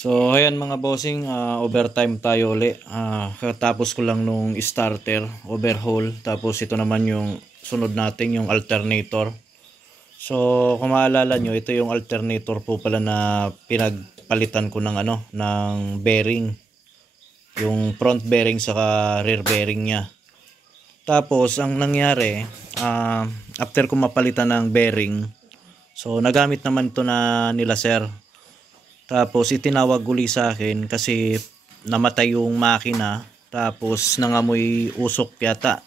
So ayan mga bossing, overtime tayo uli. Katapos ko lang nung starter, overhaul. Tapos ito naman yung sunod natin, yung alternator. So kung maalala nyo, ito yung alternator po pala na pinagpalitan ko ng ng bearing. Yung front bearing saka rear bearing niya. Tapos ang nangyari, after ko mapalitan ng bearing, so nagamit naman ito na nila sir. Tapos itinawag uli sa akin kasi namatay yung makina, tapos nangamoy usok yata.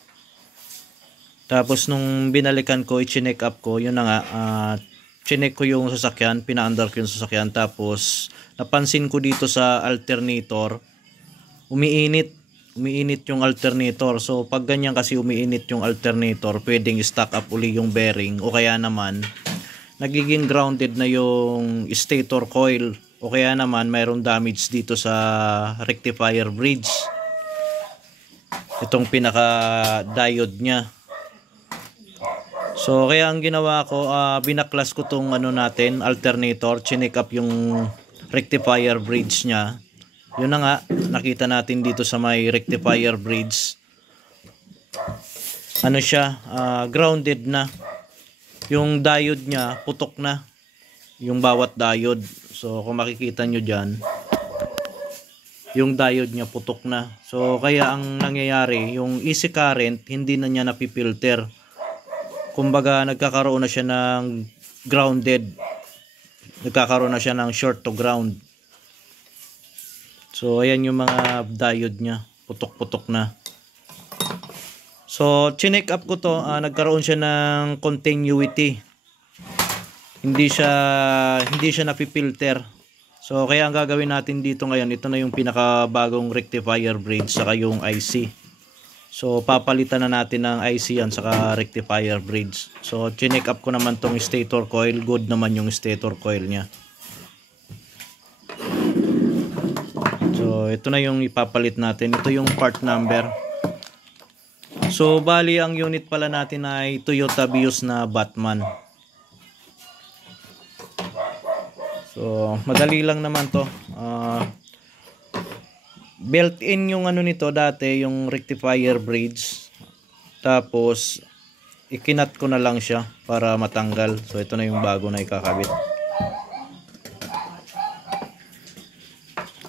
Tapos nung binalikan ko, i-check up ko, yun na nga, chinek ko yung sasakyan, pina-under ko yung sasakyan. Tapos napansin ko dito sa alternator, umiinit yung alternator. So pag ganyan kasi umiinit yung alternator, pwedeng stock up uli yung bearing, o kaya naman nagiging grounded na yung stator coil, o kaya naman mayroong damage dito sa rectifier bridge, itong pinaka diode nya. So kaya ang ginawa ko, binaklas ko tong natin alternator, chinek up yung rectifier bridge nya. Yun na nga, nakita natin dito sa may rectifier bridge, siya, grounded na. Yung diode nya putok na, yung bawat diode. So kung makikita nyo dyan, yung diode nya putok na. So kaya ang nangyayari, yung AC current hindi na niya napipilter. Kumbaga nagkakaroon na siya ng grounded, nagkakaroon na siya ng short to ground. So ayan yung mga diode nya, putok-putok na. So chinek up ko to, nagkaroon siya ng continuity. Hindi siya napipilter. So kaya ang gagawin natin dito ngayon, ito na yung pinakabagong rectifier bridge saka yung IC. So papalitan na natin ng IC yan saka rectifier bridge. So chinek up ko naman tong stator coil, good naman yung stator coil nya. So ito na yung ipapalit natin. Ito yung part number. So bali ang unit pala natin ay Toyota Vios na Batman. So madali lang naman to. Built-in yung nito dati, yung rectifier bridge. Tapos ikinat ko na lang siya para matanggal. So ito na yung bago na ikakabit.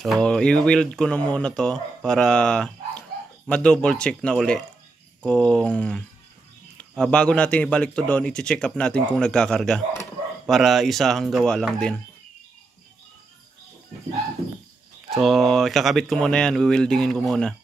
So i-weld ko na muna to para ma-double check na uli kung bago natin ibalik to doon, i-check up natin kung nagkakarga para isahang gawa lang din. So ikakabit ko muna yan, wiwildingin ko muna.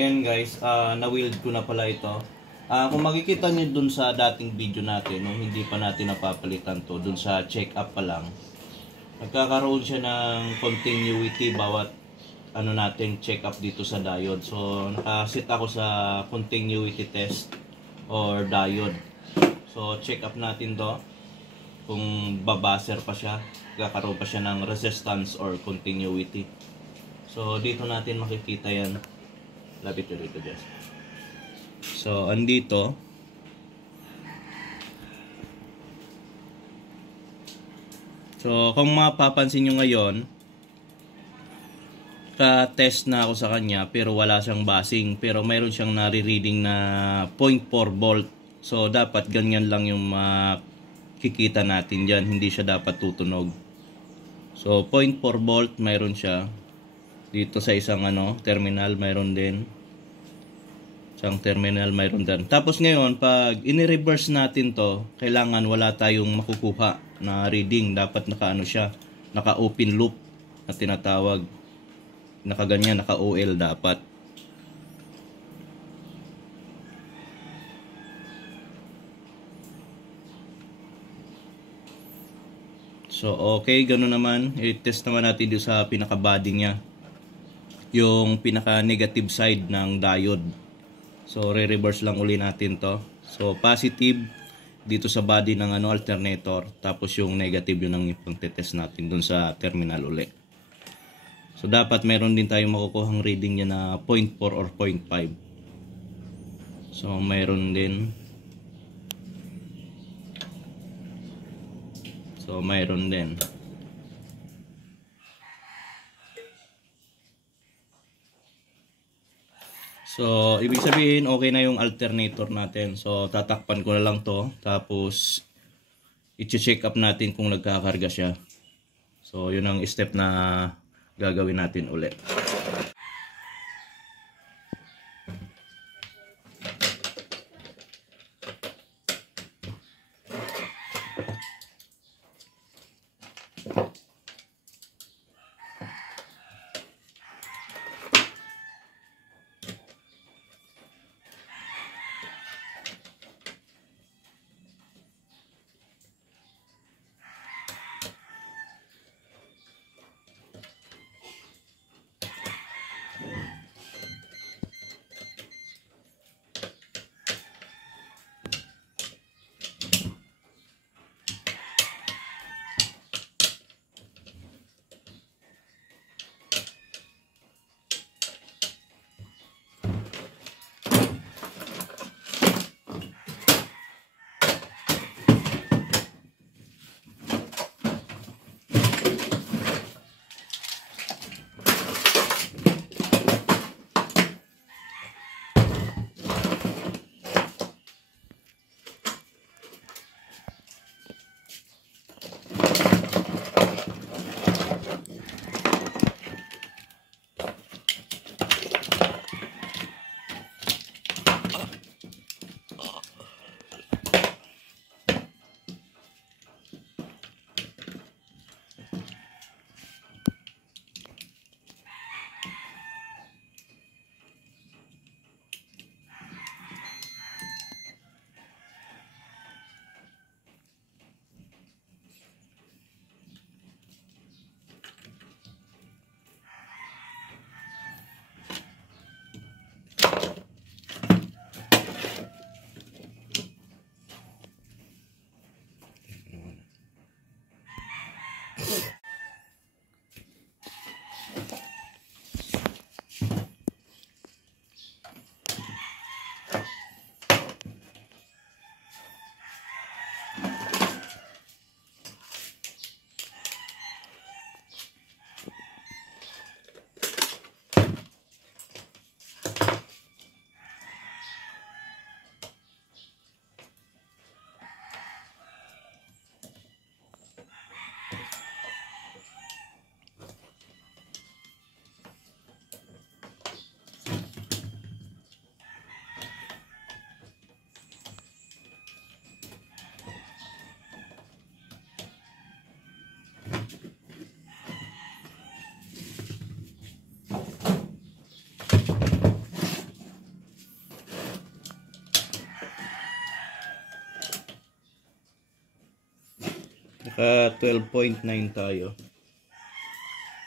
ayan guys, na-weld ko na pala ito. Kung makikita nyo dun sa dating video natin, nung hindi pa natin napapalitan to, dun sa check-up pa lang, nagkakaroon siya ng continuity bawat ano natin check-up dito sa diode. So, nakasit ako sa continuity test or diode. So, check-up natin to kung babaser pa siya, nagkakaroon pa siya ng resistance or continuity. So, dito natin makikita yan. Lapit ko dito, Jess. So, andito. So, kung mapapansin nyo ngayon, ka-test na ako sa kanya pero wala siyang basing. Pero mayroon siyang nare-reading na 0.4 volt. So, dapat ganyan lang yung makikita natin dyan. Hindi siya dapat tutunog. So, 0.4 volt mayroon siya. Dito sa isang terminal mayroon din. Isang terminal mayroon din. Tapos ngayon, pag ini-reverse natin to, kailangan wala tayong makukuha na reading. Dapat siya, naka-open loop na tinatawag. Nakaganyan, naka-OL dapat. So, okay, ganoon naman. I-test naman natin dito sa pinaka-body niya. Yung pinaka-negative side ng diode. So, re-reverse lang uli natin to. So, positive dito sa body ng alternator. Tapos yung negative yun ang ipang-test natin dun sa terminal uli. So, dapat meron din tayong makukuhang reading niya na 0.4 or 0.5. So, mayroon din. So, mayroon din. So, ibig sabihin, okay na yung alternator natin. So, tatakpan ko na lang to. Tapos, i-check up natin kung nagkakarga siya. So, yun ang step na gagawin natin ulit. Naka 12.9 tayo.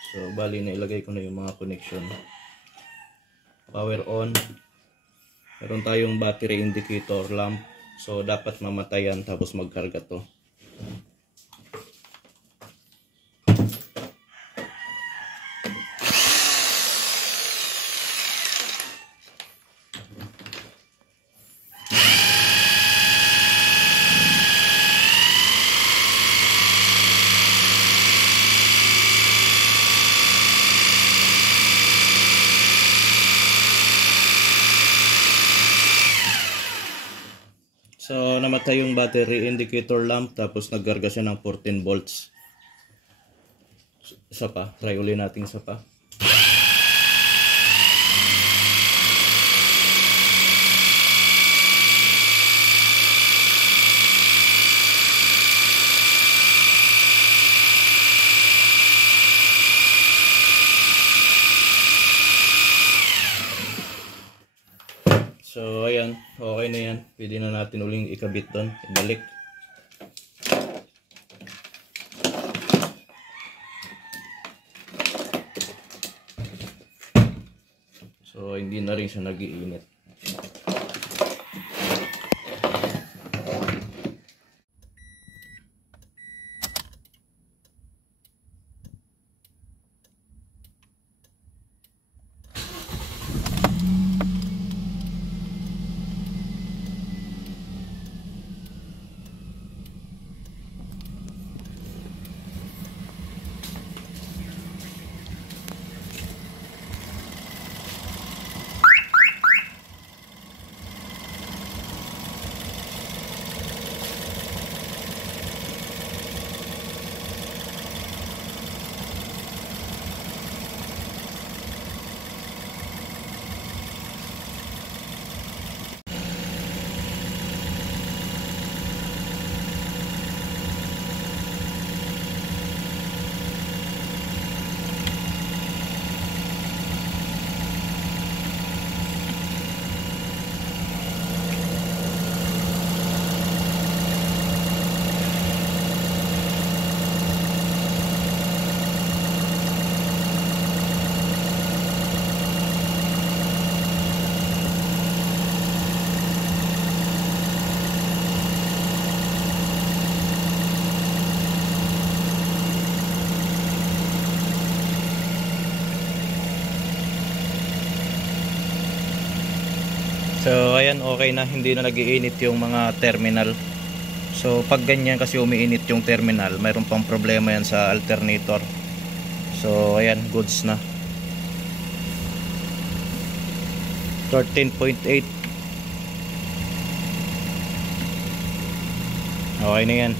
So bali na ilagay ko na yung mga connection. Power on. Meron tayong battery indicator lamp. So dapat mamatayan tapos magkarga to. So namatay yung battery indicator lamp tapos nagkarga siya ng 14 volts. Isa pa, try ulit natin isa pa. So ayan, okay na yan. Pwede na natin uling ikabit doon, ibalik. So hindi na rin siya nag-iinit. So ayan, okay na, hindi na nag-iinit yung mga terminal. So pag ganyan kasi umiinit yung terminal, mayroon pang problema yan sa alternator. So ayan, goods na. 13.8. Okay na yan.